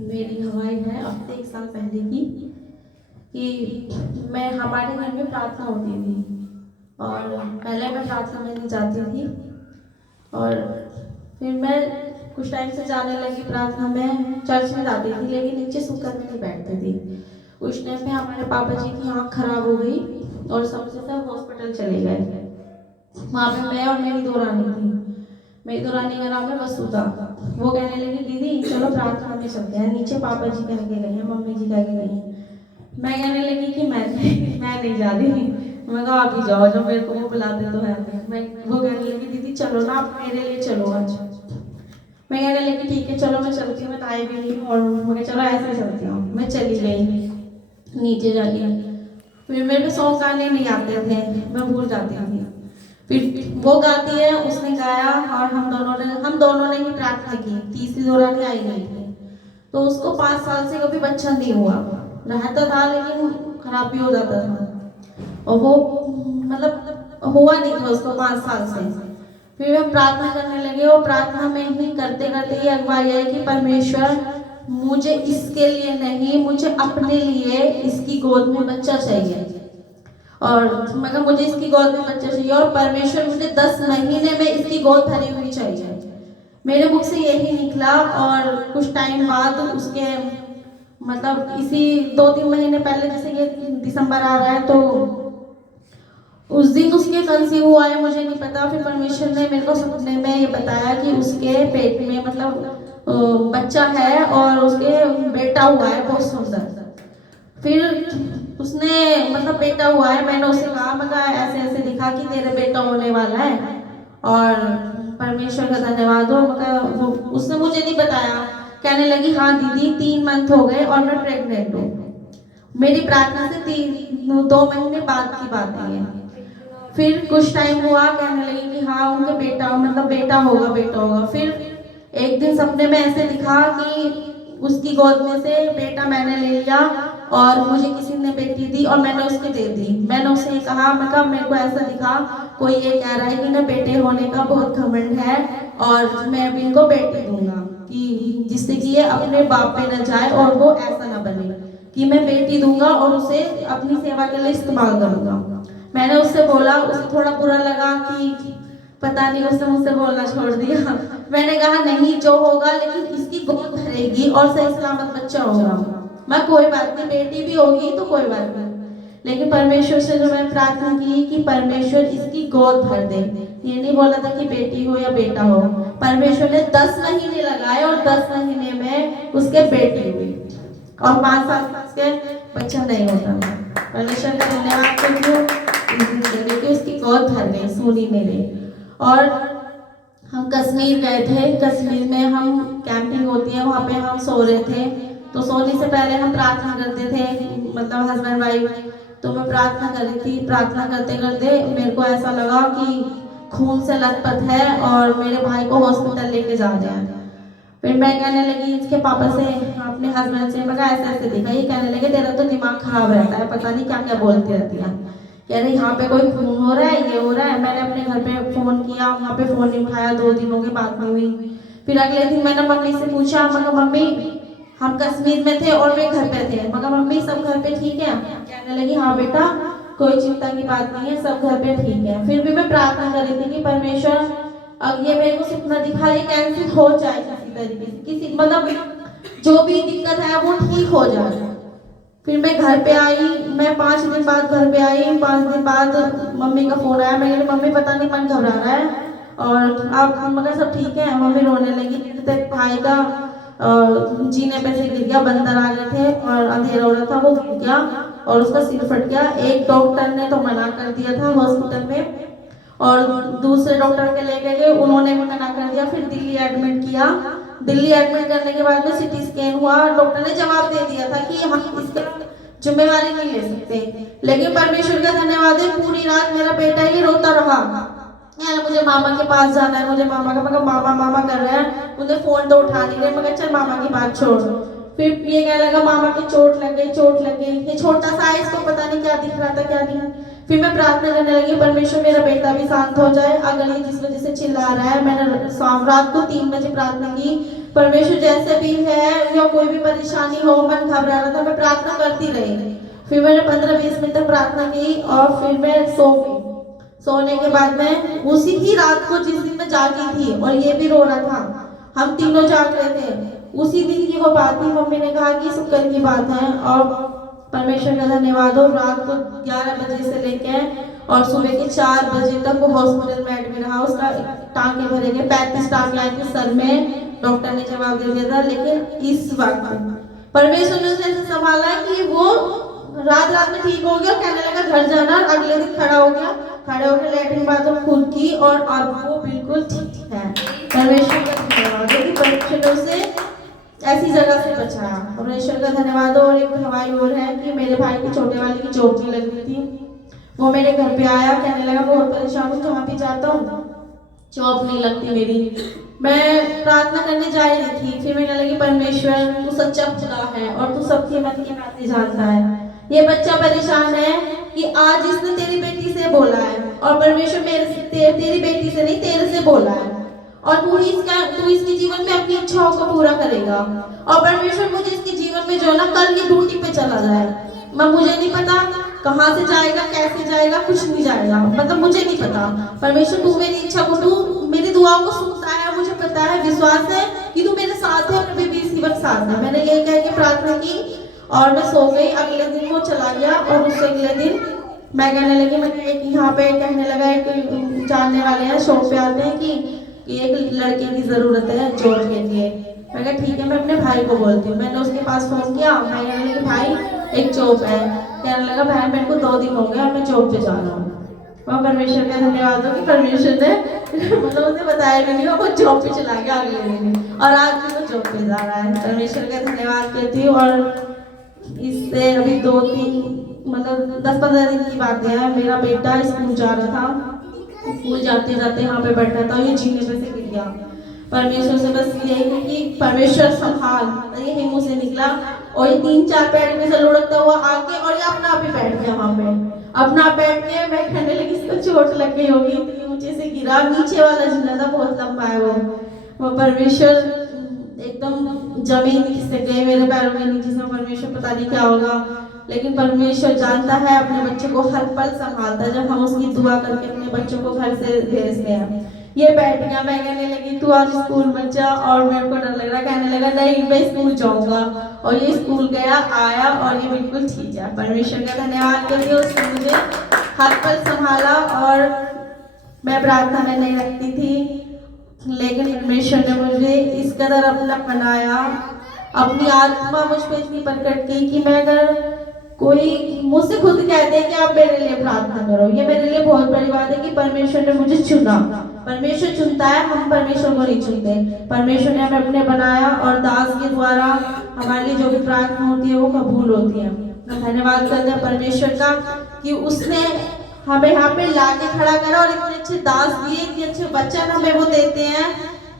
मेरी हवाई है अब से 1 साल पहले की कि मैं हमारे घर में प्रार्थना होती थी और पहले मैं प्रार्थना में नहीं जाती थी और फिर मैं कुछ टाइम से जाने लगी प्रार्थना में। चर्च में जाती थी लेकिन नीचे सूकर में नहीं बैठती थी। उस टाइम पे हमारे पापा जी की आँख खराब हो गई और सबसे सब हॉस्पिटल चले गए। वहाँ पे मैं और मेरी 2 रानी थी। मेरी 2 रानी का नाम है वसुधा। वो कहने लगी दीदी चलो प्रार्थना में चलते हैं, नीचे पापा जी कह के गए हैं, मम्मी जी कह के गई हैं। मैं कहने लगी कि मैं नहीं जा रही। मैं कहा आप ही जाओ, जब मेरे को वो बुलाते तो है। वो कहने लगी दीदी चलो ना, आप मेरे लिए चलो आज। मैं कहने लगी ठीक है चलो मैं चलती हूँ, मैं आई भी नहीं हूँ और मैं चलो ऐसे चलती हूँ। मैं चली गई नीचे जाके। फिर मेरे को सॉन्ग गाने नहीं आते थे, मैं भूल जाती थी। फिर वो गाती है, उसने गाया और हम दोनों ने ही प्रार्थना की। तीसरी 2 रानी आई नहीं थी तो उसको 5 साल से कभी बच्चा नहीं हुआ। रहता था लेकिन खराब भी हो जाता था और वो मतलब हुआ नहीं था उसको 5 साल से। फिर हम प्रार्थना करने लगे और प्रार्थना में ही करते करते ये अगुवाई आई कि परमेश्वर मुझे इसके लिए नहीं, मुझे अपने लिए इसकी गोद में बच्चा चाहिए। और मगर मुझे इसकी गोद में बच्चा चाहिए और परमेश्वर मुझे 10 महीने में इसकी गोद भरी हुई चाहिए। मेरे मुख से यही निकला और कुछ टाइम बाद उसके मतलब इसी 2-3 महीने पहले, जैसे ये दिसंबर आ रहा है तो उस दिन उसके कंसीव हुआ है, मुझे नहीं पता। फिर परमेश्वर ने मेरे को सपने में ये बताया कि उसके पेट में मतलब बच्चा है और उसके बेटा हुआ है बहुत सुंदर। फिर उसने मतलब बेटा हुआ है, मैंने उसे कहा मैं ऐसे ऐसे दिखा कि तेरे बेटा होने वाला है और परमेश्वर का धन्यवाद हो। मतलब उसने मुझे नहीं बताया। कहने लगी हाँ दीदी 3 मंथ हो गए और मैं प्रेग्नेंट हूँ। मेरी प्रार्थना से 2 महीने बाद की बात है ये। फिर कुछ टाइम हुआ, कहने लगी कि हाँ उनके बेटा मतलब बेटा होगा। फिर एक दिन सपने में ऐसे दिखा कि उसकी गोद में से बेटा मैंने ले लिया और मुझे किसी ने बेटी दी और मैंने उसके दे दी। मैंने उससे कहा मेरे को ऐसा दिखा कोई ये कह रहा है कि ना बेटे होने का बहुत घमंड है और मैं अभी इनको बेटी दूंगा कि जिससे कि ये अपने बाप पे न जाए और वो ऐसा ना बने कि मैं बेटी दूंगा और उसे अपनी सेवा के लिए इस्तेमाल करूंगा। मैंने उससे बोला, उसे थोड़ा बुरा लगा कि पता नहीं उसने मुझसे बोलना छोड़ दिया। मैंने कहा नहीं जो होगा लेकिन इसकी गोद भरेगी और सही सलामत बच्चा होगा। मैं कोई बात नहीं, बेटी भी होगी तो कोई बात नहीं। लेकिन परमेश्वर से जो मैं प्रार्थना की कि परमेश्वर इसकी गोद भर दे। ये नहीं बोला था कि बेटी हो या बेटा हो। परमेश्वर ने 10 महीने लगाए और 10 महीने में उसके बेटी हुई और 5 साल के बच्चा नहीं होता। परमेश्वर का धन्यवाद करती हूँ कि उसकी गोद भर गई सोनी मेरे। और हम कश्मीर गए थे। कश्मीर में हम कैंपिंग होती है, वहाँ पे हम सो रहे थे तो सोने से पहले हम प्रार्थना करते थे, मतलब हस्बैंड वाइफ। तो मैं प्रार्थना कर रही थी, प्रार्थना करते करते मेरे को ऐसा लगा कि खून से लथपथ है और मेरे भाई को हॉस्पिटल लेके जा रहे हैं। फिर मैं कहने लगी इसके पापा से, अपने हस्बैंड से, मैं ऐसे ऐसे दिखा। ये कहने लगे तेरा तो दिमाग खराब रहता है, पता नहीं क्या क्या बोलती रहती है। कह रही यहाँ पे कोई खून हो रहा है, ये हो रहा है। मैंने अपने घर पे फोन किया, वहाँ पे फोन नहीं उठाया, 2 दिनों के बाद में हुई। फिर अगले दिन मैंने मम्मी से पूछा, मगर मम्मी हम कश्मीर में थे और वे घर पे थे, मगर मम्मी सब घर पे ठीक है? कहने लगी हाँ बेटा कोई चिंता की बात नहीं है, सब घर पे ठीक है। फिर भी मैं प्रार्थना कर रही थी कि परमेश्वर अब ये मेरे को सपना दिखा, ये कैंसिल हो जाए किसी तरीके से, किसी मतलब जो भी दिक्कत है वो ठीक हो जाए। फिर मैं घर पे आई, मैं 5 दिन बाद घर पे आई। 5 दिन बाद मम्मी का फोन आया। मैं मम्मी पता नहीं मन घबरा रहा है और आप मगर सब ठीक है? मम्मी रोने लगी। तेरे भाई का जीने पे से गिर गया, बंदर आ गए थे और अंधेरा हो रहा था, वो गिर गया और उसका सिर फट गया। एक डॉक्टर ने तो मना कर दिया था हॉस्पिटल में और दूसरे डॉक्टर के लेके गए, उन्होंने भी मना कर दिया। फिर दिल्ली एडमिट किया। दिल्ली एडमिट करने के बाद में सीटी स्कैन हुआ। डॉक्टर ने जवाब दे दिया था कि हम इसका जिम्मेवारी नहीं ले सकते। लेकिन परमेश्वर का धन्यवाद है, पूरी रात मेरा बेटा ही रोता रहा यार मुझे मामा के पास जाना है, मुझे मामा का। मगर मामा मामा कर रहे हैं, मुझे फोन तो उठा नहीं रहे। मगर चल मामा की बात छोड़। फिर ये कहने लगा मामा की चोट लग गई, चोट लग गई। ये छोटा सा है, इसको पता नहीं क्या दिख रहा था क्या नहीं। फिर मैं प्रार्थना करने लगी, परमेश्वर मेरा बेटा भी शांत हो जाए, अगर ये जिस वजह से चिल्ला रहा है। मैंने शाम रात को 3 बजे प्रार्थना की, परमेश्वर जैसे भी है या कोई भी परेशानी हो, मन घबरा रहा था, मैं प्रार्थना करती रही। फिर मैंने 15-20 मिनट तक प्रार्थना की और फिर मैं सो गई। सोने के बाद में उसी ही रात को जिस दिन मैं जागी थी और ये भी रो रहा था, हम तीनों जाग रहे थे, उसी दिन की वो बात थी। मम्मी ने कहा कि शुक्र की बात है और परमेश्वर का धन्यवाद हो। रात को 11 बजे से लेके और सुबह के 4 बजे तक वो हॉस्पिटल में एडमिट रहा। उसका टांके भरे गए, 35 टांके आए थे सर में, डॉक्टर ने जवाब दे दिया था। लेकिन इस वक्त परमेश्वर ने उसे ऐसे संभाला कि वो रात रात में ठीक हो गया, कहने लगा घर जाना। अगले दिन खड़ा हो गया, खड़े होकर लैट्रिन बाथरूम खुद की और अब वो बिल्कुल ठीक है। परमेश्वर का धन्यवाद हो कि परमेश्वर ने उसे ऐसी जगह से बचाया। परमेश्वर का धन्यवाद हो। और एक हवाई और है कि मेरे भाई की छोटे वाले की जॉब नहीं लग रही थी, वो मेरे घर पे आया, कहने लगा बहुत परेशान हूँ, जहाँ भी जाता हूँ जॉब नहीं लगती मेरी। मैं प्रार्थना करने जा रही थी, फिर मैंने लगी परमेश्वर तू सच्चा खुदा है और तू सबके मन की बातें जानता है। ये बच्चा परेशान है कि आज इसने तेरी बेटी से बोला है और परमेश्वर मेरे से तेरी बेटी से नहीं, तेरे से बोला है और तू इसके जीवन में अपनी इच्छाओं को पूरा करेगा। और परमेश्वर मुझे इसके जीवन में जो ना कल ये ड्यूटी पे चला जाए, मुझे नहीं पता कहाँ से जाएगा, कैसे जाएगा, कुछ नहीं जाएगा, मतलब मुझे नहीं पता। परमेश्वर तू मेरी इच्छा को, तू मेरी दुआओं को सुनता है, मुझे पता है, विश्वास है कि तू मेरे साथ है और मैं भी इसी वक्त साथ है। मैंने यही कह के प्रार्थना की और मैं सो गई। अगले दिन वो चला गया और उससे अगले दिन मैं कहने लगी, मैंने एक यहाँ पे कहने लगा, एक जानने वाले हैं शॉप पे आते हैं कि एक लड़के की जरूरत है जॉब के लिए। मैं कहा ठीक है, मैं अपने भाई को बोलती हूँ। मैंने उसके पास फोन किया, मैं कहने लगी भाई एक जॉब है। कहने लगा भाई मेरे को 2 दिन हो गए और मैं जॉब पे जा रहा हूँ। और परमेश्वर का धन्यवाद हो कि परमेश्वर ने मतलब उसे बताया भी नहीं, वो जॉब पे चला गया अगले दिन और आज भी वो जॉब पे जा रहा है। परमेश्वर का धन्यवाद कहती हूँ। और इससे अभी 2-3 मतलब 10-15 दिन की बात है, मेरा बेटा स्कूल जा रहा था, स्कूल जाते जाते यहाँ पे बैठा था, ये जीने पे से गिर गया। परमेश्वर से बस यही है कि परमेश्वर संभाल, यही मुंह से निकला और ये 3-4 पैर में से लुढ़कता हुआ आके और ये अपना आप ही बैठ गया वहाँ पे। अपना आप बैठ के मैं कहने लगी इसको चोट लग गई होगी, इतनी ऊंचे से गिरा, नीचे वाला जीना था, बहुत लंबा है वो परमेश्वर एकदम जमीन खिसक गई मेरे पैरों के नीचे से। परमेश्वर पता नहीं क्या होगा, लेकिन परमेश्वर जानता है, अपने बच्चों को हर पल संभालता है जब हम उसकी दुआ करके अपने बच्चों को घर से भेजते हैं। ये बैठ गया, मैं कहने लगी तू आज स्कूल मत जा और मेरे को डर लग रहा, कहने लगा नहीं मैं स्कूल जाऊंगा और ये स्कूल गया, आया और ये बिल्कुल ठीक है। परमेश्वर का धन्यवाद करती हूँ, उसने मुझे हर पल संभाला। और मैं प्रार्थना में नहीं रखती थी, लेकिन परमेश्वर ने मुझे इस कदर अपना बनाया, अपनी आत्मा मुझ पर इतनी प्रकट की कि मैं अगर कोई मुझसे खुद कहते हैं कि आप मेरे लिए प्रार्थना करो, ये मेरे लिए बहुत बड़ी बात है कि परमेश्वर ने मुझे चुना। परमेश्वर चुनता है, हम परमेश्वर को नहीं चुनते। परमेश्वर ने हमें अपने बनाया और दास के द्वारा हमारे लिए जो भी प्रार्थना होती है वो कबूल होती है। धन्यवाद करते हैं परमेश्वर का कि उसने हमें यहाँ पे लाके खड़ा करा और इतने अच्छे दास दिए, इतने अच्छे वचन हमें वो देते हैं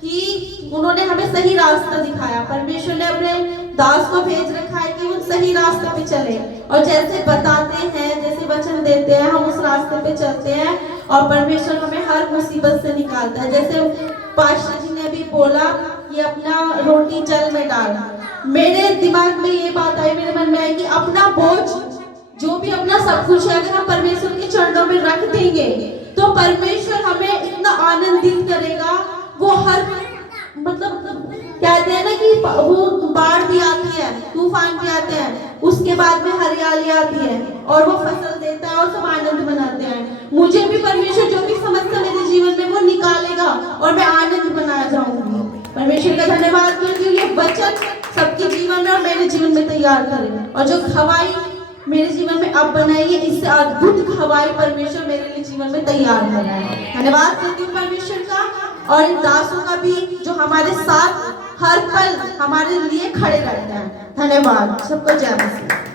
कि उन्होंने हमें सही रास्ता दिखाया। परमेश्वर ने अपने दास को भेज रखा है कि वो सही रास्ते पे चले और जैसे बताते हैं, जैसे वचन देते हैं, हम उस रास्ते पे चलते हैं और परमेश्वर हमें हर मुसीबत से निकालता है। जैसे पास्टर जी ने अभी बोला कि अपना रोटी जल में डाल, मेरे दिमाग में ये बात आई, मेरे मन में आई कि अपना बोझ जो भी अपना सब कुछ है अगर हम परमेश्वर के चरणों में रख देंगे तो परमेश्वर हमें इतना आनंदित करेगा। वो हर मतलब कहते हैं ना कि वो बाढ़ भी आती है, तूफान भी आते हैं, उसके बाद में हरियाली आती है और वो फसल देता है और सब आनंद मनाते हैं। मुझे भी परमेश्वर जो भी समस्या मेरे जीवन में वो निकालेगा और मैं आनंद मनाया जाऊंगी। परमेश्वर का धन्यवाद करती हूँ, ये वचन सबके जीवन में और मेरे जीवन में तैयार करें और जो खवाई मेरे जीवन में अब बनाई है, इससे अद्भुत खवाई परमेश्वर मेरे लिए जीवन में तैयार कर रहा है। धन्यवाद करती हूँ परमेश्वर का और इन दासों का भी जो हमारे साथ हर पल हमारे लिए खड़े रहते हैं। धन्यवाद, सबको जय मसीह।